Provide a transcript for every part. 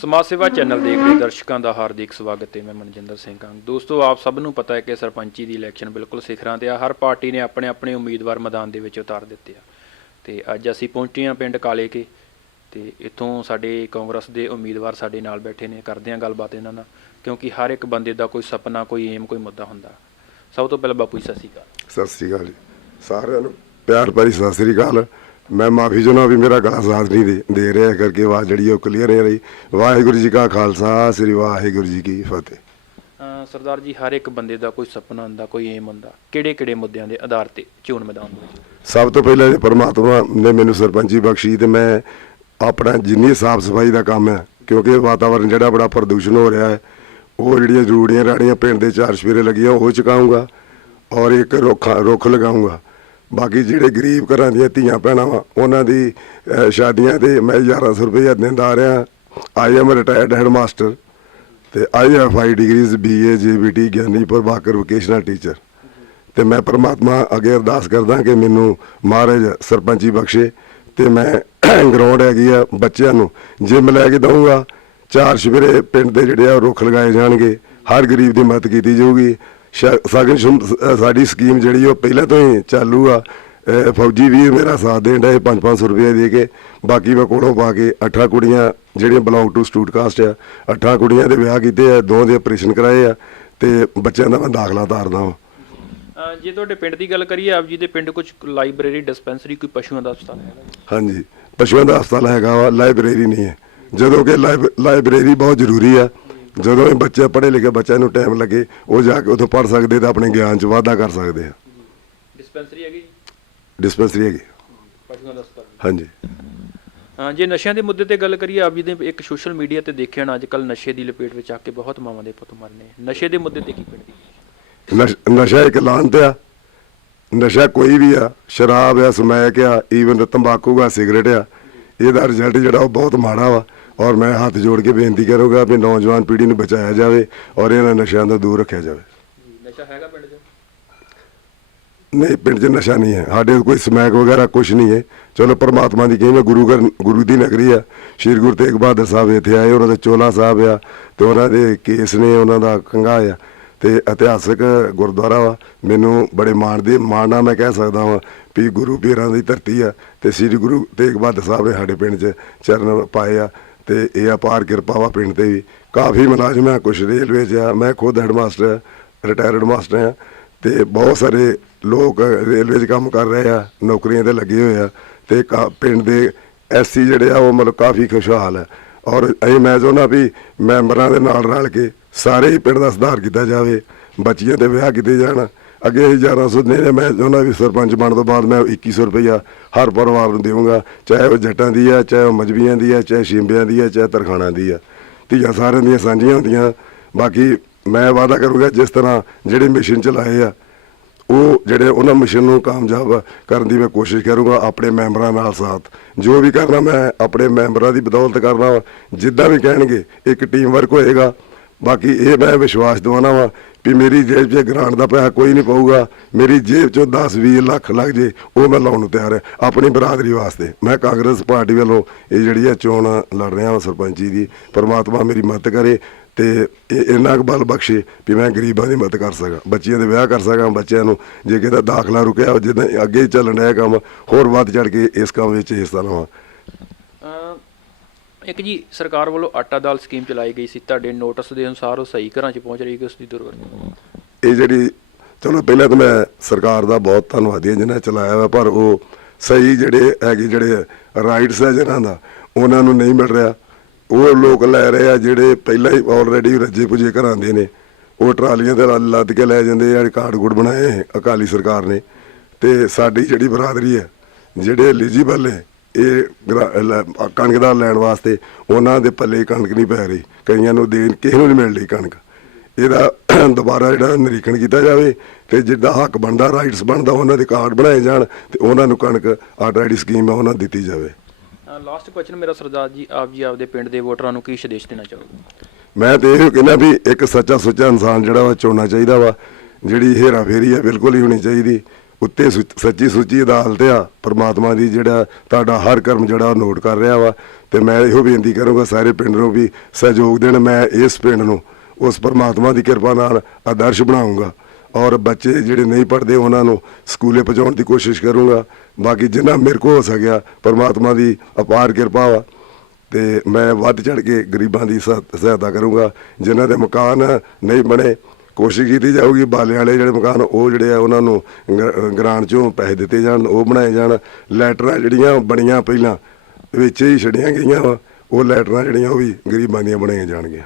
ਸਮਾਜ ਸੇਵਾ ਚੈਨਲ ਦੇਖ ਰਹੇ ਦਰਸ਼ਕਾਂ ਦਾ ਹਾਰਦਿਕ ਸਵਾਗਤ ਹੈ, ਮੈਂ ਮਨਜਿੰਦਰ ਸਿੰਘ ਹਾਂ। ਦੋਸਤੋ, ਆਪ ਸਭ ਨੂੰ ਪਤਾ ਹੈ ਕਿ ਸਰਪੰਚੀ ਦੀ ਇਲੈਕਸ਼ਨ ਬਿਲਕੁਲ ਸਿਖਰਾਂ ਤੇ ਆ। ਹਰ ਪਾਰਟੀ ਨੇ ਆਪਣੇ ਆਪਣੇ ਉਮੀਦਵਾਰ ਮੈਦਾਨ ਦੇ ਵਿੱਚ ਉਤਾਰ ਦਿੱਤੇ ਆ। ਤੇ ਅੱਜ ਅਸੀਂ ਪਹੁੰਚੇ ਹਾਂ ਪਿੰਡ ਕਾਲੇਕੇ। ਤੇ ਇੱਥੋਂ ਸਾਡੇ ਕਾਂਗਰਸ ਦੇ ਉਮੀਦਵਾਰ ਸਾਡੇ ਨਾਲ ਬੈਠੇ ਨੇ। ਕਰਦੇ ਹਾਂ ਗੱਲਬਾਤ ਇਹਨਾਂ ਨਾਲ, ਕਿਉਂਕਿ ਹਰ ਇੱਕ ਬੰਦੇ ਦਾ ਕੋਈ ਸੁਪਨਾ, ਕੋਈ ਏਮ ਕੋਈ ਮੁੱਦਾ ਹੁੰਦਾ। ਸਭ ਤੋਂ ਪਹਿਲਾਂ ਬਾਪੂ ਜੀ, ਸਤਿ ਸ਼੍ਰੀ ਅਕਾਲ। ਸਤਿ ਸ੍ਰੀ ਅਕਾਲ ਜੀ। ਸਾਰਿਆਂ ਨੂੰ ਪਿਆਰ ਭਰੀ ਸਤਿ ਸ੍ਰੀ ਅਕਾਲ। ਮੈਂ ਮਾਫੀ ਚਾਹੁੰਦਾ ਵੀ ਮੇਰਾ ਗਲਾ ਸਾਥ ਨਹੀਂ ਦੇ- ਦੇ ਰਿਹਾ ਕਰਕੇ ਆਵਾਜ਼ ਜਿਹੜੀ ਉਹ ਕਲੀਅਰ ਨਹੀਂ ਰਹੀ। ਵਾਹਿਗੁਰੂ ਜੀ ਕਾ ਖਾਲਸਾ ਸ੍ਰੀ ਵਾਹਿਗੁਰੂ ਜੀ ਕੀ ਫਤਿਹ। ਅਹ ਸਰਦਾਰ ਜੀ ਹਰ ਇੱਕ ਬੰਦੇ ਦਾ ਕੋਈ ਸੁਪਨਾ ਹੁੰਦਾ ਕੋਈ ਏਮ ਹੁੰਦਾ। ਕਿਹੜੇ ਕਿਹੜੇ ਮੁੱਦਿਆਂ ਦੇ ਆਧਾਰ ਤੇ ਚੋਣ ਮੈਦਾਨ ਦੇ ਵਿੱਚ ਸਭ ਤੋਂ ਪਹਿਲਾਂ ਇਹ ਪਰਮਾਤਮਾ ਨੇ ਮੈਨੂੰ ਸਰਪੰਚੀ ਬਖਸ਼ੀ ਤੇ ਮੈਂ ਆਪਣਾ ਜਿੰਨੀ ਸਾਫ਼ ਸਫ਼ਾਈ ਦਾ ਕੰਮ ਹੈ ਕਿਉਂਕਿ ਵਾਤਾਵਰਣ ਜਿਹੜਾ ਬੜਾ ਪ੍ਰਦੂਸ਼ਣ ਹੋ ਰਿਹਾ ਹੈ ਉਹ ਜਿਹੜੀਆਂ ਰੂੜੀਆਂ ਰਾੜੀਆਂ ਪਿੰਡ ਦੇ ਚਾਰ ਸਵੇਰੇ ਲੱਗੀਆਂ ਉਹ ਚੁਕਾਉਂਗਾ ਔਰ ਇੱਕ ਰੁੱਖ ਰੁੱਖ ਲਗਾਉਂਗਾ ਬਾਕੀ ਜਿਹੜੇ ਗਰੀਬ ਘਰਾਂ ਦੀਆਂ ਧੀਆਂ ਭੈਣਾਂ ਵਾ ਉਹਨਾਂ ਦੀ ਅਹ, ਸ਼ਾਦੀਆਂ ਤੇ ਮੈਂ 1100 ਰੁਪਏ ਦਿੰਦਾ ਆ ਰਿਹਾ। I am retired head master ਤੇ I have 5 degrees BA GBT Giani Prabhakar vocational teacher ਤੇ ਮੈਂ ਪ੍ਰਮਾਤਮਾ ਅੱਗੇ ਅਰਦਾਸ ਕਰਦਾ ਕਿ ਮੈਨੂੰ ਮਹਾਰਾਜ ਸਰਪੰਚੀ ਬਖਸ਼ੇ ਤੇ ਮੈਂ ਗਰਾਊਂਡ ਹੈਗੀ ਆ ਬੱਚਿਆਂ ਨੂੰ। ਜਿਮ ਲੈ ਕੇ ਦਊਂਗਾ ਚਾਰ ਸਵੇਰੇ ਪਿੰਡ ਦੇ ਜਿਹੜੇ ਆ ਉਹ ਰੁੱਖ ਲਗਾਏ ਜਾਣਗੇ। ਹਰ ਗਰੀਬ ਦੀ ਮਦਦ ਕੀਤੀ ਜਾਊਗੀ। ਸ਼ਾ- ਸਗਨ ਸ਼ੁਮ- ਸਾਡੀ ਸਕੀਮ ਜਿਹੜੀ ਉਹ ਪਹਿਲਾਂ ਤੋਂ ਹੀ ਚਾਲੂ ਆ। ਫੌਜੀ ਵੀਰ ਮੇਰਾ ਸਾਥ ਦੇਣ ਦਾ 5-500 ਰੁਪਏ ਦੇ ਕੇ। ਬਾਕੀ ਮੈਂ ਕੋਲੋਂ ਪਾ ਕੇ ਅੱਠਾਂ ਕੁੜੀਆਂ ਜਿਹੜੀਆਂ ਬਿਲੋਂਗ ਟੂ ਸਟੂਡ ਕਾਸਟ ਆ ਅੱਠਾਂ ਕੁੜੀਆਂ ਦੇ ਵਿਆਹ ਕੀਤੇ ਆ ਦੋ ਦੇ ਆਪਰੇਸ਼ਨ ਕਰਾਏ ਆ ਤੇ ਬੱਚਿਆਂ ਦਾ ਮੈਂ ਦਾਖਲਾ ਤਾਰਦਾ ਹਾਂ ਜੇ ਤੁਹਾਡੇ ਪਿੰਡ ਦੀ ਗੱਲ ਕਰੀਏ ਆਪ ਜੀ ਦੇ ਪਿੰਡ ਕੁਝ ਲਾਇਬ੍ਰੇਰੀ ਡਿਸਪੈਂਸਰੀ ਕੋਈ ਪਸ਼ੂਆਂ ਦਾ ਹਸਪਤਾਲ ਹੈਗਾ ਜੀ? ਹਾਂਜੀ ਪਸ਼ੂਆਂ ਦਾ ਹਸਪਤਾਲ ਹੈਗਾ ਵਾ ਲਾਇਬ੍ਰੇਰੀ ਨਹੀਂ ਹੈ। ਜਦੋਂ ਕਿ ਲਾਇਬ- ਲਾਇਬ੍ਰੇਰੀ ਬਹੁਤ ਜ਼ਰੂਰੀ ਆ। ਜਦੋਂ ਇਹ ਬੱਚੇ ਪੜ੍ਹੇ ਲਿਖੇ ਬੱਚਿਆਂ ਨੂੰ ਟਾਈਮ ਲੱਗੇ ਉਹ ਜਾ ਕੇ ਉੱਥੋਂ ਪੜ੍ਹ ਸਕਦੇ ਤੇ ਆਪਣੇ ਗਿਆਨ 'ਚ ਵਾਧਾ ਕਰ ਸਕਦੇ ਆ। ਡਿਸਪੈਂਸਰੀ ਹੈਗੀ? ਡਿਸਪੈਂਸਰੀ ਹੈਗੀ। ਪਸ਼ੂਆਂ ਦਾ ਹਸਪਤਾਲ ਹਾਂਜੀ। ਹਾਂ ਜੇ ਨਸ਼ਿਆਂ ਦੇ ਮੁੱਦੇ ਤੇ ਗੱਲ ਕਰੀਏ ਆਪ ਜੀ ਦੇ ਇੱਕ ਸੋਸ਼ਲ ਮੀਡੀਆ ਤੇ ਦੇਖਿਆ ਨਾ ਅੱਜਕੱਲ ਨਸ਼ੇ ਦੀ ਲਪੇਟ ਵਿੱਚ ਆ ਕੇ ਬਹੁਤ ਮਾਵਾਂ ਦੇ ਪੁੱਤ ਮਰਨੇ ਨਸ਼ੇ ਦੇ ਮੁੱਦੇ ਤੇ ਕੀ ਪਿੰਡ ਦੀ? ਨਸ਼- ਨਸ਼ਾ ਇੱਕ ਲਾਂਤ ਆ। ਨਸ਼ਾ ਕੋਈ ਵੀ ਆ ਸ਼ਰਾਬ ਆ ਸਮੈਕ ਆ ਈਵਨ ਤੰਬਾਕੂ ਆ ਸਿਗਰਟ ਆ ਇਹਦਾ ਰਿਜ਼ਲਟ ਜਿਹੜਾ ਉਹ ਬਹੁਤ ਮਾੜਾ ਵਾ। ਔਰ ਮੈਂ ਹੱਥ ਜੋੜ ਕੇ ਬੇਨਤੀ ਕਰੂੰਗਾ ਵੀ ਨੌਜਵਾਨ ਪੀੜ੍ਹੀ ਨੂੰ ਬਚਾਇਆ ਜਾਵੇ ਔਰ ਇਹਨਾਂ ਨਸ਼ਿਆਂ ਤੋਂ ਦੂਰ ਰੱਖਿਆ ਜਾਵੇ। ਨਸ਼ਾ ਹੈਗਾ ਪਿੰਡ 'ਚ? ਨਹੀਂ ਪਿੰਡ 'ਚ ਨਸ਼ਾ ਨਹੀਂ ਹੈ। ਸਾਡੇ ਕੋਈ ਸਮੈਕ ਵਗੈਰਾ ਕੁਝ ਨਹੀਂ ਹੈ। ਚਲੋ ਪ੍ਰਮਾਤਮਾ ਦੀ ਕਹੀ ਮੈਂ ਗੁਰੂ ਘਰ ਗੁਰੂ ਦੀ ਨਗਰੀ ਆ। ਸ਼੍ਰੀ ਗੁਰੂ ਤੇਗ ਬਹਾਦਰ ਸਾਹਿਬ ਇੱਥੇ ਆਏ ਉਹਨਾਂ ਦੇ ਚੋਲਾ ਸਾਹਿਬ ਆ ਤੇ ਉਹਨਾਂ ਦੇ ਕੇਸ ਨੇ ਉਹਨਾਂ ਦਾ ਕੰਗਾ ਆ ਤੇ ਇਤਿਹਾਸਕ ਗੁਰਦੁਆਰਾ ਵਾ। ਮੈਨੂੰ ਬੜੇ ਮਾਣ ਦੇ ਮਾਣ ਮੈਂ ਕਹਿ ਸਕਦਾ ਵਾਂ ਵੀ ਗੁਰੂ ਪੀਰਾਂ ਦੀ ਧਰਤੀ ਆ ਤੇ ਸ਼੍ਰੀ ਗੁਰੂ ਤੇਗ ਬਹਾਦਰ ਸਾਹਿਬ ਨੇ ਸਾਡੇ ਪਿੰਡ 'ਚ ਚਰਨ ਪਾਏ ਆ। ਤੇ ਇਹ ਅਪਾਰ ਕਿਰਪਾ ਵਾ ਪਿੰਡ ਤੇ ਵੀ। ਕਾਫੀ ਮੁਲਾਜ਼ਮ ਆ, ਕੁਛ ਰੇਲਵੇ 'ਚ ਆ। ਮੈਂ ਖੁਦ ਹੈਡਮਾਸਟਰ ਰਿਟਾਇਰਡ ਮਾਸਟਰ ਆ। ਤੇ ਬਹੁਤ ਸਾਰੇ ਲੋਕ ਰੇਲਵੇ 'ਚ ਕੰਮ ਕਰ ਰਹੇ ਆ, ਨੌਕਰੀਆਂ ਤੇ ਲੱਗੇ ਹੋਏ ਆ। ਤੇ ਕਾ- ਪਿੰਡ ਦੇ ਐਸਸੀ ਜਿਹੜੇ ਆ, ਉਹ ਮਤਲਬ ਕਾਫੀ ਖੁਸ਼ਹਾਲ ਹੈ ਔਰ ਇਹ ਮੈਂ ਚਾਹੁੰਦਾ ਵੀ ਮੈਂਬਰਾਂ ਦੇ ਨਾਲ ਰਲ ਕੇ ਸਾਰੇ ਹੀ ਪਿੰਡ ਦਾ ਸੁਧਾਰ ਕੀਤਾ ਜਾਵੇ, ਬੱਚੀਆਂ ਦੇ ਵਿਆਹ ਕੀਤੇ ਜਾਣ। ਅੱਗੇ ਅਸੀਂ 1100 ਨੇ ਮੈਂ ਉਹਨਾਂ ਵੀ ਸਰਪੰਚ ਬਣਨ ਤੋਂ ਬਾਅਦ ਮੈਂ 2100 ਰੁਪਇਆ ਹਰ ਪਰਿਵਾਰ ਨੂੰ ਦੇਵਾਂਗਾ, ਚਾਹੇ ਉਹ ਜੱਟਾਂ ਦੀ ਆ, ਚਾਹੇ ਉਹ ਮਜਬੀਆਂ ਦੀ ਆ, ਚਾਹੇ ਸ਼ਿੰਬਿਆਂ ਦੀ ਆ, ਚਾਹੇ ਤਰਖਾਣਾ ਦੀ ਆ। ਧੀਆਂ ਸਾਰਿਆਂ ਦੀਆਂ ਸਾਂਝੀਆਂ ਹੁੰਦੀਆਂ। ਬਾਕੀ ਮੈਂ ਵਾਅਦਾ ਕਰੂੰਗਾ ਜਿਸ ਤਰ੍ਹਾਂ ਜਿਹੜੇ ਮਿਸ਼ਨ ਚਲਾਏ ਆ, ਉਹ ਜਿਹੜੇ ਉਹਨਾਂ ਮਿਸ਼ਨ ਨੂੰ ਕਾਮਯਾਬ ਕਰਨ ਦੀ ਮੈਂ ਕੋਸ਼ਿਸ਼ ਕਰੂੰਗਾ ਆਪਣੇ ਮੈਂਬਰਾਂ ਨਾਲ ਸਾਥ। ਜੋ ਵੀ ਕਰਨਾ ਮੈਂ ਆਪਣੇ ਮੈਂਬਰਾਂ ਦੀ ਬਦੌਲਤ ਕਰਨਾ ਵਾ। ਜਿੱਦਾਂ ਵੀ ਕਹਿਣਗੇ, ਇੱਕ ਟੀਮ ਵਰਕ ਹੋਏਗਾ। ਬਾਕੀ ਇਹ ਮੈਂ ਵਿਸ਼ਵਾਸ ਦਿਵਾਉਣਾ ਵਾ ਵੀ ਮੇਰੀ ਜੇਬ 'ਚ ਗ੍ਰਾਂਟ ਦਾ ਪੈਸਾ ਕੋਈ ਨਹੀਂ ਪਊਗਾ। ਮੇਰੀ ਜੇਬ 'ਚੋਂ 10-20 ਲੱਖ ਲੱਗ ਜੇ, ਉਹ ਮੈਂ ਲਾਉਣ ਨੂੰ ਤਿਆਰ ਹਾਂ ਆਪਣੀ ਬਰਾਦਰੀ ਵਾਸਤੇ। ਮੈਂ ਕਾਂਗਰਸ ਪਾਰਟੀ ਵੱਲੋਂ ਇਹ ਜਿਹੜੀ ਆ ਚੋਣ ਲੜ ਰਿਹਾ ਹਾਂ ਸਰਪੰਚੀ ਦੀ, ਪਰਮਾਤਮਾ ਮੇਰੀ ਮਦਦ ਕਰੇ ਤੇ ਇਹ ਇੰਨਾ ਕੁ ਬਲ ਬਖਸ਼ੇ ਵੀ ਮੈਂ ਗਰੀਬਾਂ ਦੀ ਮਦਦ ਕਰ ਸਕਾਂ, ਬੱਚਿਆਂ ਦੇ ਵਿਆਹ ਕਰ ਸਕਾਂ, ਬੱਚਿਆਂ ਨੂੰ ਜੇ ਕਿਤੇ ਦਾਖਲਾ ਰੁਕਿਆ ਹੋ ਜਿੱਦਾਂ ਅੱਗੇ ਹੀ ਚੱਲਣ ਡਿਆ ਕੰਮ, ਹੋਰ ਵੱਧ ਚੜ ਕੇ ਇਸ ਕੰਮ ਵਿੱਚ ਹਿੱਸਾ ਲਵਾਂ। ਇੱਕ ਜੀ, ਸਰਕਾਰ ਵੱਲੋਂ ਆਟਾ ਦਾਲ ਸਕੀਮ ਚਲਾਈ ਗਈ ਸੀ। ਤੁਹਾਡੇ ਨੋਟਿਸ ਦੇ ਅਨੁਸਾਰ ਉਹ ਸਹੀ ਘਰਾਂ 'ਚ ਪਹੁੰਚ ਰਹੀ ਕਿ ਉਸ ਦੀ ਦੁਰਵਰਤੋਂ? ਇਹ ਜਿਹੜੀ, ਚਲੋ ਪਹਿਲਾਂ ਤਾਂ ਮੈਂ ਸਰਕਾਰ ਦਾ ਬਹੁਤ ਧੰਨਵਾਦੀ ਹਾਂ ਜਿਨ੍ਹਾਂ ਚਲਾਇਆ ਵਾ, ਪਰ ਉਹ ਸਹੀ ਜਿਹੜੇ ਹੈਗੇ ਜਿਹੜੇ ਰਾਈਟਸ ਹੈ ਜਿਹਨਾਂ ਦਾ, ਉਹਨਾਂ ਨੂੰ ਨਹੀਂ ਮਿਲ ਰਿਹਾ। ਉਹ ਲੋਕ ਲੈ ਰਹੇ ਆ ਜਿਹੜੇ ਪਹਿਲਾਂ ਹੀ ਆਲਰੇਡੀ ਰੱਜੇ ਪੁਜੇ ਘਰਾਂ ਦੇ ਨੇ। ਉਹ ਟਰਾਲੀਆਂ ਤੇ ਲੱਦ ਕੇ ਲੈ ਜਾਂਦੇ ਆ ਕਾਰਡ ਗੁੜ ਬਣਾਏ ਅਕਾਲੀ ਸਰਕਾਰ ਨੇ। ਤੇ ਸਾਡੀ ਜਿਹੜੀ ਬਰਾਦਰੀ ਹੈ, ਜਿਹੜੇ ਐਲੀਜੀਬਲ ਨੇ ਇਹ ਗਰਾ- ਲੈ- ਕਣਕ ਦਾ ਲੈਣ ਵਾਸਤੇ ਉਹਨਾਂ ਦੇ ਪੱਲੇ ਕਣਕ ਨਹੀਂ ਪੈ ਰਹੀ। ਕਈਆਂ ਨੂੰ ਦੇਣ ਕਿਸੇ ਨੂੰ ਨਹੀਂ ਮਿਲ ਰਹੀ ਕਣਕ। ਇਹਦਾ ਦੁਬਾਰਾ ਜਿਹੜਾ ਨਿਰੀਖਣ ਕੀਤਾ ਜਾਵੇ ਤੇ ਜਿੱਦਾਂ ਹੱਕ ਬਣਦਾ ਰਾਈਟਸ ਬਣਦਾ ਉਹਨਾਂ ਦੇ ਕਾਰਡ ਬਣਾਏ ਜਾਣ ਤੇ ਉਹਨਾਂ ਨੂੰ ਕਣਕ ਆਟਾ ਜਿਹੜੀ ਸਕੀਮ ਹੈ ਉਹਨਾਂ ਨੂੰ ਦਿੱਤੀ ਜਾਵੇ। ਲਾਸਟ ਕੁਐਸਚਨ ਮੇਰਾ ਸਰਦਾਰ ਜੀ ਆਪ ਜੀ ਆਪਦੇ ਪਿੰਡ ਦੇ ਵੋਟਰਾਂ ਨੂੰ ਕੀ ਸੰਦੇਸ਼ ਦੇਣਾ ਚਾਹੋਗੇ? ਮੈਂ ਤੇ ਇਹ ਕਹਿੰਦਾ ਵੀ ਇੱਕ ਸੱਚਾ ਸੁੱਚਾ ਇਨਸਾਨ ਜਿਹੜਾ ਵਾ ਚੁਣਨਾ ਚਾਹੀਦਾ ਵਾ। ਜਿਹੜੀ ਹੇਰਾ ਫੇਰੀ ਆ ਬਿਲਕੁਲ ਹੀ ਹੋਣੀ ਚਾਹੀਦੀ। ਉੱਤੇ ਸੁ- ਸੱਚੀ ਸੁੱਚੀ ਅਦਾਲਤ ਆ, ਪਰਮਾਤਮਾ ਦੀ ਜਿਹੜਾ ਤੁਹਾਡਾ ਹਰ ਕਰਮ ਜਿਹੜਾ ਉਹ ਨੋਟ ਕਰ ਰਿਹਾ ਵਾ। ਤੇ ਮੈਂ ਇਹੋ ਬੇਨਤੀ ਕਰੂੰਗਾ ਸਾਰੇ ਪਿੰਡ ਨੂੰ ਵੀ ਸਹਿਯੋਗ ਦੇਣ, ਮੈਂ ਇਸ ਪਿੰਡ ਨੂੰ ਉਸ ਪਰਮਾਤਮਾ ਦੀ ਕਿਰਪਾ ਨਾਲ ਆਦਰਸ਼ ਬਣਾਉਂਗਾ। ਔਰ ਬੱਚੇ ਜਿਹੜੇ ਨਹੀਂ ਪੜ੍ਹਦੇ ਉਹਨਾਂ ਨੂੰ ਸਕੂਲੇ ਪਹੁੰਚਾਉਣ ਦੀ ਕੋਸ਼ਿਸ਼ ਕਰੂੰਗਾ। ਬਾਕੀ ਜਿੰਨਾ ਮੇਰੇ ਕੋਲ ਹੋ ਸਕਿਆ, ਪਰਮਾਤਮਾ ਦੀ ਅਪਾਰ ਕਿਰਪਾ ਵਾ। ਤੇ ਮੈਂ ਵੱਧ ਚੜ ਕੇ ਗਰੀਬਾਂ ਦੀ ਸਹਾ- ਸਹਾਇਤਾ ਕਰੂੰਗਾ। ਜਿਨ੍ਹਾਂ ਦੇ ਮਕਾਨ ਨਹੀਂ ਬਣੇ ਕੋਸ਼ਿਸ਼ ਕੀਤੀ ਜਾਊਗੀ ਬਾਲੇ ਵਾਲੇ ਜਿਹੜੇ ਮਕਾਨ, ਉਹ ਜਿਹੜੇ ਆ, ਉਹਨਾਂ ਨੂੰ ਗ- ਗ੍ਰਾਂਟ ਚੋਂ ਪੈਸੇ ਦਿੱਤੇ ਜਾਣ, ਉਹ ਬਣਾਏ ਜਾਣ। ਲੈਟਰਾਂ ਜਿਹੜੀਆਂ ਬਣੀਆਂ ਪਹਿਲਾਂ, ਵਿੱਚ ਹੀ ਛੱਡੀਆਂ ਗਈਆਂ ਵਾ। ਉਹ ਲੈਟਰਾਂ ਜਿਹੜੀਆਂ, ਉਹ ਵੀ ਗਰੀਬਾਂ ਦੀਆਂ ਬਣਾਈਆਂ ਜਾਣਗੀਆਂ।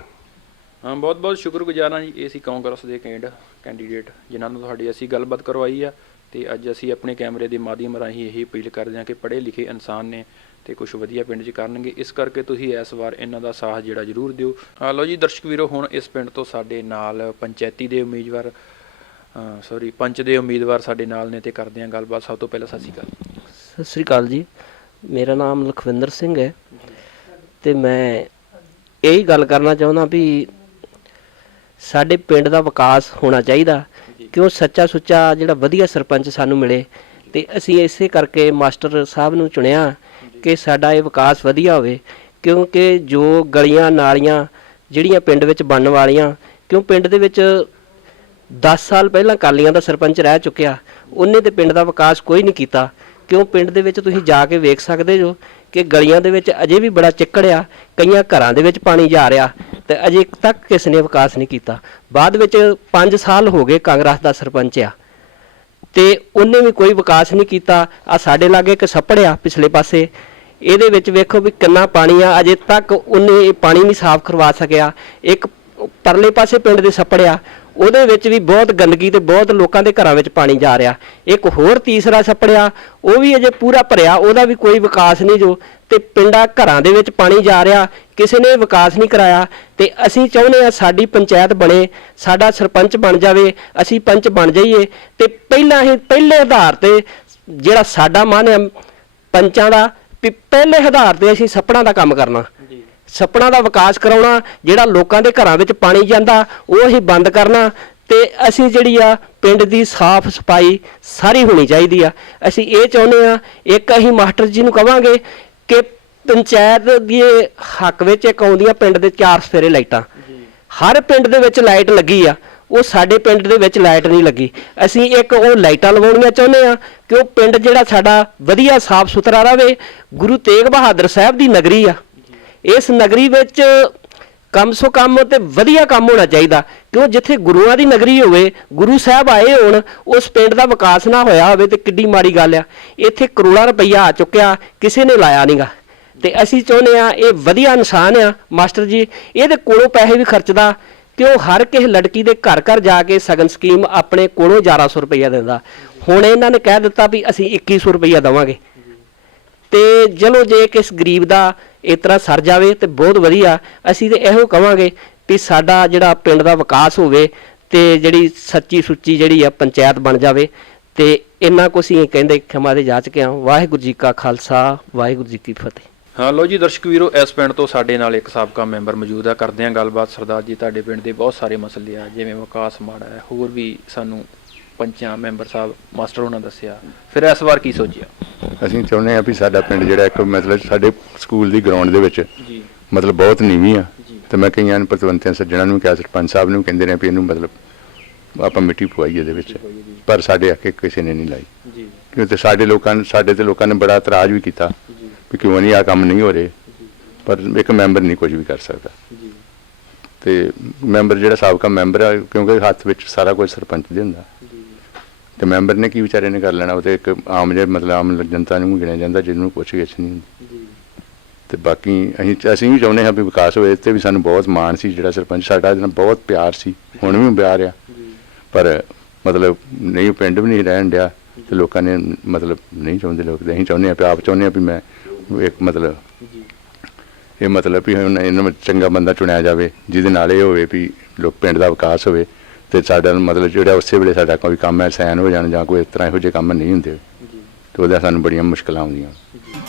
ਹਾਂ, ਬਹੁਤ ਬਹੁਤ ਸ਼ੁਕਰਗੁਜ਼ਾਰ ਹਾਂ ਜੀ। ਇਹ ਸੀ ਕਾਂਗਰਸ ਦੇ ਕੈਂਡ, ਕੈਂਡੀਡੇਟ, ਜਿਨ੍ਹਾਂ ਨੂੰ ਤੁਹਾਡੀ ਅਸੀਂ ਗੱਲਬਾਤ ਕਰਵਾਈ ਆ। ਤੇ ਅੱਜ ਅਸੀਂ ਆਪਣੇ ਕੈਮਰੇ ਦੇ ਮਾਧਿਅਮ ਰਾਹੀਂ ਇਹ ਅਪੀਲ ਕਰਦੇ ਹਾਂ ਕਿ ਪੜ੍ਹੇ ਲਿਖੇ ਇਨਸਾਨ ਨੇ ਤੇ ਕੁਝ ਵਧੀਆ ਪਿੰਡ 'ਚ ਕਰਨਗੇ। ਇਸ ਕਰਕੇ ਤੁਸੀਂ ਇਸ ਵਾਰ ਇਹਨਾਂ ਦਾ ਸਾਥ ਜਿਹੜਾ ਜ਼ਰੂਰ ਦਿਓ। ਆ ਲਓ ਜੀ ਦਰਸ਼ਕ ਵੀਰੋ ਹੁਣ ਇਸ ਪਿੰਡ ਤੋਂ ਸਾਡੇ ਨਾਲ ਪੰਚਾਇਤੀ ਦੇ ਉਮੀਦਵਾਰ ਸੌਰੀ ਪੰਚ ਦੇ ਉਮੀਦਵਾਰ ਸਾਡੇ ਨਾਲ ਨੇ ਤੇ ਕਰਦੇ ਹਾਂ ਗੱਲਬਾਤ। ਸਭ ਤੋਂ ਪਹਿਲਾਂ ਸਤਿ ਸ਼੍ਰੀ ਅਕਾਲ ਸਤਿ ਸ੍ਰੀ ਅਕਾਲ ਜੀ। ਮੇਰਾ ਨਾਮ ਲਖਵਿੰਦਰ ਸਿੰਘ ਹੈ ਤੇ ਮੈਂ ਇਹੀ ਗੱਲ ਕਰਨਾ ਚਾਹੁੰਦਾ ਵੀ ਸਾਡੇ ਪਿੰਡ ਦਾ ਵਿਕਾਸ ਹੋਣਾ ਚਾਹੀਦਾ। ਕਿਉਂ ਸੱਚਾ ਸੁੱਚਾ ਜਿਹੜਾ ਵਧੀਆ ਸਰਪੰਚ ਸਾਨੂੰ ਮਿਲੇ ਤੇ ਅਸੀਂ ਇਸੇ ਕਰਕੇ ਮਾਸਟਰ ਸਾਹਿਬ ਨੂੰ ਚੁਣਿਆ ਕਿ ਸਾਡਾ ਇਹ ਵਿਕਾਸ ਵਧੀਆ ਹੋਵੇ, ਕਿਉਂਕਿ ਜੋ ਗਲੀਆਂ ਨਾਲੀਆਂ ਜਿਹੜੀਆਂ ਪਿੰਡ ਵਿੱਚ ਬਣਨ ਵਾਲੀਆਂ, ਕਿਉਂ ਪਿੰਡ ਦੇ ਵਿੱਚ 10 ਸਾਲ ਪਹਿਲਾਂ ਕਾਲੀਆਂ ਦਾ ਸਰਪੰਚ ਰਹਿ ਚੁੱਕਿਆ, ਉਹਨੇ ਤੇ ਪਿੰਡ ਦਾ ਵਿਕਾਸ ਕੋਈ ਨਹੀਂ ਕੀਤਾ। ਕਿਉਂ ਪਿੰਡ ਦੇ ਵਿੱਚ ਤੁਸੀਂ ਜਾ ਕੇ ਵੇਖ ਸਕਦੇ ਜੋ ਕਿ ਗਲੀਆਂ ਦੇ ਵਿੱਚ ਅਜੇ ਵੀ ਬੜਾ ਚਿੱਕੜ ਆ ਕਈਆਂ ਘਰਾਂ ਦੇ ਵਿੱਚ ਪਾਣੀ ਜਾ ਰਿਹਾ ਤੇ ਅਜੇ ਤੱਕ ਕਿਸ ਨੇ ਵਿਕਾਸ ਨਹੀਂ ਕੀਤਾ। ਬਾਅਦ ਵਿੱਚ 5 ਸਾਲ ਹੋ ਗਏ ਕਾਂਗਰਸ ਦਾ ਸਰਪੰਚ ਆ। ਤੇ ਉਹਨੇ ਵੀ ਕੋਈ ਵਿਕਾਸ ਨਹੀਂ ਕੀਤਾ। ਆ ਸਾਡੇ ਲਾਗੇ ਇੱਕ ਸੱਪੜ ਆ ਪਿਛਲੇ ਪਾਸੇ। ਇਹਦੇ ਵਿੱਚ ਵੇਖੋ ਵੀ ਕਿੰਨਾ ਪਾਣੀ ਆ, ਅਜੇ ਤੱਕ ਉਹਨੇ ਇਹ ਪਾਣੀ ਨਹੀਂ ਸਾਫ਼ ਕਰਵਾ ਸਕਿਆ। ਇੱਕ ਪਰਲੇ ਪਾਸੇ ਪਿੰਡ ਦੇ ਛੱਪੜ ਆ ਉਹਦੇ ਵਿੱਚ ਵੀ ਬਹੁਤ ਗੰਦਗੀ ਤੇ ਬਹੁਤ ਲੋਕਾਂ ਦੇ ਘਰਾਂ ਵਿੱਚ ਪਾਣੀ ਜਾ ਰਿਹਾ। ਇੱਕ ਹੋਰ ਤੀਸਰਾ ਛੱਪੜ ਆ ਉਹ ਵੀ ਅਜੇ ਪੂਰਾ ਭਰਿਆ, ਉਹਦਾ ਵੀ ਕੋਈ ਵਿਕਾਸ ਨਹੀਂ ਜੋ। ਤੇ ਪਿੰਡਾਂ ਘਰਾਂ ਦੇ ਵਿੱਚ ਪਾਣੀ ਜਾ ਰਿਹਾ, ਕਿਸੇ ਨੇ ਵਿਕਾਸ ਨਹੀਂ ਕਰਾਇਆ। ਤੇ ਅਸੀਂ ਚਾਹੁੰਦੇ ਆ ਸਾਡੀ ਪੰਚਾਇਤ ਬਣੇ, ਸਾਡਾ ਸਰਪੰਚ ਬਣ ਜਾਵੇ, ਅਸੀਂ ਪੰਚ ਬਣ ਜਾਈਏ। ਤੇ ਪਹਿਲਾਂ ਹੀ, ਪਹਿਲੇ ਆਧਾਰ ਤੇ ਜਿਹੜਾ ਸਾਡਾ ਮਨ ਹੈ, ਪੰਚਾਂ ਦਾ ਵੀ ਪਹਿਲੇ ਆਧਾਰ ਤੇ ਅਸੀਂ ਸੱਪੜਾਂ ਦਾ ਕੰਮ ਕਰਨਾ। ਜੀ। ਸੱਪੜਾਂ ਦਾ ਵਿਕਾਸ ਕਰਾਉਣਾ ਜਿਹੜਾ ਲੋਕਾਂ ਦੇ ਘਰਾਂ ਵਿੱਚ ਪਾਣੀ ਜਾਂਦਾ ਉਹ ਅਸੀਂ ਬੰਦ ਕਰਨਾ ਤੇ ਅਸੀਂ ਜਿਹੜੀ ਆ ਪਿੰਡ ਦੀ ਸਾਫ਼ ਸਫ਼ਾਈ ਸਾਰੀ ਹੋਣੀ ਚਾਹੀਦੀ ਆ। ਅਸੀਂ ਇਹ ਚਾਹੁੰਦੇ ਆ ਇੱਕ ਅਸੀਂ ਮਾਸਟਰ ਜੀ ਨੂੰ ਕਵਾਂਗੇ ਕਿ ਪੰਚਾਇਤ ਦੇ ਹੱਕ ਵਿੱਚ ਇੱਕ ਆਉਂਦੀਆਂ ਪਿੰਡ ਦੇ ਚਾਰ ਸਫੇਰੇ ਲਾਈਟਾਂ। ਹਰ ਪਿੰਡ ਦੇ ਵਿੱਚ ਲਾਈਟ ਲੱਗੀ ਆ। ਉਹ ਸਾਡੇ ਪਿੰਡ ਦੇ ਵਿੱਚ ਲਾਈਟ ਨਹੀਂ ਲੱਗੀ। ਅਸੀਂ ਇੱਕ ਉਹ ਲਾਈਟਾਂ ਲਵਾਉਣੀਆਂ ਚਾਹੁੰਦੇ ਆ ਕਿ ਉਹ ਪਿੰਡ ਜਿਹੜਾ ਸਾਡਾ ਵਧੀਆ ਸਾਫ਼ ਸੁਥਰਾ ਰਹੇ ਗੁਰੂ ਤੇਗ ਬਹਾਦਰ ਸਾਹਿਬ ਦੀ ਨਗਰੀ ਆ। ਇਸ ਨਗਰੀ ਵਿੱਚ ਕਮ ਸੋ ਕਮ ਤੇ ਵਧੀਆ ਕੰਮ ਹੋਣਾ ਚਾਹੀਦਾ ਕਿਉਂ ਜਿੱਥੇ ਗੁਰੂਆਂ ਦੀ ਨਗਰੀ ਹੋਵੇ, ਗੁਰੂ ਸਾਹਿਬ ਆਏ ਹੋਣ, ਉਸ ਪਿੰਡ ਦਾ ਵਿਕਾਸ ਨਾ ਹੋਇਆ ਹੋਵੇ ਤੇ ਕਿੱਡੀ ਮਾੜੀ ਗੱਲ ਆ। ਇੱਥੇ ਕਰੋੜਾਂ ਰੁਪਈਆ ਆ ਚੁੱਕਿਆ, ਕਿਸੇ ਨੇ ਲਾਇਆ ਨਹੀਂਗਾ ਤੇ ਅਸੀਂ ਚਾਹੁੰਦੇ ਆ ਇਹ ਵਧੀਆ ਇਨਸਾਨ ਆ, ਮਾਸਟਰ ਜੀ, ਇਹਦੇ ਕੋਲੋਂ ਪੈਸੇ ਵੀ ਖਰਚਦਾ। ਕਿ ਉਹ ਹਰ ਕਿਸੇ ਲੜਕੀ ਦੇ ਘਰ ਘਰ ਜਾ ਕੇ ਸਗਨ ਸਕੀਮ ਆਪਣੇ ਕੋਲੋਂ 1100 ਰੁਪਈਆ ਦਿੰਦਾ। ਹੁਣ ਇਹਨਾਂ ਨੇ ਕਹਿ ਦਿੱਤਾ ਵੀ ਅਸੀਂ 2100 ਰੁਪਈਆ ਦੇਵਾਂਗੇ। ਤੇ ਚਲੋ ਜੇ ਕਿਸ ਗਰੀਬ ਦਾ ਇਸ ਤਰ੍ਹਾਂ ਸਰ ਜਾਵੇ ਤੇ ਬਹੁਤ ਵਧੀਆ, ਅਸੀਂ ਤੇ ਇਹੋ ਕਵਾਂਗੇ ਵੀ ਸਾਡਾ ਜਿਹੜਾ ਪਿੰਡ ਦਾ ਵਿਕਾਸ ਹੋਵੇ ਤੇ ਜਿਹੜੀ ਸੱਚੀ ਸੁੱਚੀ ਜਿਹੜੀ ਆ ਪੰਚਾਇਤ ਬਣ ਜਾਵੇ ਤੇ ਇੰਨਾ ਕੁ ਅਸੀਂ ਕਹਿੰਦੇ ਖਮਾ ਦੇ ਜਾ ਚੁੱਕੇ ਹਾਂ ਵਾਹਿਗੁਰੂ ਜੀ ਕਾ ਖਾਲਸਾ, ਵਾਹਿਗੁਰੂ ਜੀ ਕੀ ਫਤਿਹ। ਹਾਂ ਲੋ ਜੀ ਦਰਸ਼ਕ ਵੀਰੋ ਇਸ ਪਿੰਡ ਤੋਂ ਸਾਡੇ ਨਾਲ ਇੱਕ ਸਾਬਕਾ ਮੈਂਬਰ ਮੌਜੂਦ ਆ। ਕਰਦੇ ਹਾਂ ਗੱਲਬਾਤ। ਸਰਦਾਰ ਜੀ ਤੁਹਾਡੇ ਪਿੰਡ ਦੇ ਬਹੁਤ ਸਾਰੇ ਮਸਲੇ ਆ ਜਿਵੇਂ ਵਿਕਾਸ ਮਾੜਾ ਹੈ ਹੋਰ ਵੀ ਸਾਨੂੰ ਪੰਚਾਂ ਮੈਂਬਰ ਸਾਹਿਬ ਮਾਸਟਰ ਉਹਨਾਂ ਦੱਸਿਆ। ਫਿਰ ਇਸ ਵਾਰ ਕੀ ਸੋਚਿਆ? ਅਸੀਂ ਚਾਹੁੰਦੇ ਹਾਂ ਵੀ ਸਾਡਾ ਪਿੰਡ ਜਿਹੜਾ ਇੱਕ ਮਤਲਬ ਸਾਡੇ ਸਕੂਲ ਦੀ ਗਰਾਊਂਡ ਦੇ ਵਿੱਚ ਜੀ। ਮਤਲਬ ਬਹੁਤ ਨੀਵੀਂ ਆ। ਤੇ ਮੈਂ ਕਈਆਂ ਨੂੰ ਪਤਵੰਤਿਆਂ ਸੱਜਣਾਂ ਨੂੰ ਕਿਹਾ ਸਰਪੰਚ ਸਾਹਿਬ ਨੂੰ ਕਹਿੰਦੇ ਨੇ ਵੀ ਇਹਨੂੰ ਮਤਲਬ ਆਪਾਂ ਮਿੱਟੀ ਪਵਾਈਏ ਇਹਦੇ ਵਿੱਚ। ਪਰ ਸਾਡੇ ਆਕੇ ਕਿਸੇ ਨੇ ਨਹੀਂ ਲਾਈ। ਜੀ। ਕਿਉਂ ਤੇ ਸਾਡੇ ਲੋਕਾਂ ਨੇ ਸਾਡੇ ਤੇ ਲੋਕਾਂ ਨੇ ਬੜਾ ਇਤਰਾਜ਼ ਵੀ ਕੀਤਾ। ਵੀ ਕਿਉਂ ਨਹੀਂ ਆ ਕੰਮ ਨਹੀਂ ਹੋ ਰਹੇ ਪਰ ਇੱਕ ਮੈਂਬਰ ਨਹੀਂ ਕੁਝ ਵੀ ਕਰ ਸਕਦਾ। ਜੀ। ਤੇ ਮੈਂਬਰ ਜਿਹੜਾ ਸਾਬਕਾ ਮੈਂਬਰ ਆ ਕਿਉਂਕਿ ਹੱਥ ਵਿੱਚ ਸਾਰਾ ਕੁਝ ਸਰਪੰਚ ਦੇ ਹੁੰਦਾ। ਤੇ ਮੈਂਬਰ ਨੇ ਕੀ ਵਿਚਾਰੇ ਨੇ ਕਰ ਲੈਣਾ ਉਹ ਤੇ ਇੱਕ ਆਮ ਜਿਹਾ ਮਤਲਬ ਆਮ ਜਨਤਾ ਨੂੰ ਗਿਣਿਆ ਜਾਂਦਾ ਜਿਹਨੂੰ ਪੁੱਛ ਗਿੱਛ ਨਹੀਂ ਹੁੰਦੀ। ਜੀ। ਤੇ ਬਾਕੀ ਅਸੀਂ ਅਸੀਂ ਵੀ ਚਾਹੁੰਦੇ ਹਾਂ ਵੀ ਵਿਕਾਸ ਹੋਵੇ ਤੇ ਵੀ ਸਾਨੂੰ ਬਹੁਤ ਮਾਣ ਸੀ ਜਿਹੜਾ ਸਰਪੰਚ ਸਾਡਾ ਇਹਦੇ ਨਾਲ ਬਹੁਤ ਪਿਆਰ ਸੀ ਹੁਣ ਵੀ ਪਿਆਰ ਆ। ਪਰ ਮਤਲਬ ਨਹੀਂ ਪਿੰਡ ਵੀ ਨਹੀਂ ਰਹਿਣ ਡਿਆ ਤੇ ਲੋਕਾਂ ਨੇ ਮਤਲਬ ਨਹੀਂ ਚਾਹੁੰਦੇ ਲੋਕ ਅਸੀਂ ਚਾਹੁੰਦੇ ਹਾਂ ਵੀ ਆਪ ਚਾਹੁੰਦੇ ਹਾਂ ਵੀ ਮੈਂ ਇੱਕ ਮਤਲਬ। ਇਹ ਮਤਲਬ ਵੀ ਹੁਣ ਇਹਨਾਂ ਵਿੱਚ ਚੰਗਾ ਬੰਦਾ ਚੁਣਿਆ ਜਾਵੇ ਜਿਹਦੇ ਨਾਲ ਇਹ ਹੋਵੇ ਵੀ ਲੋਕ ਪਿੰਡ ਦਾ ਵਿਕਾਸ ਹੋਵੇ ਤੇ ਸਾਡਾ ਮਤਲਬ ਜਿਹੜਾ ਉਸੇ ਵੇਲੇ ਸਾਡਾ ਕੋਈ ਕੰਮ ਹੈ ਸੈਨ ਹੋ ਜਾਣ ਜਾਂ ਕੋਈ ਇਸ ਤਰ੍ਹਾਂ ਇਹੋ ਜਿਹੇ ਕੰਮ ਨਹੀਂ ਹੁੰਦੇ। ਤੇ ਉਹਦਾ ਸਾਨੂੰ ਬੜੀਆਂ ਮੁਸ਼ਕਲਾਂ ਆਉਂਦੀਆਂ। ਜੀ।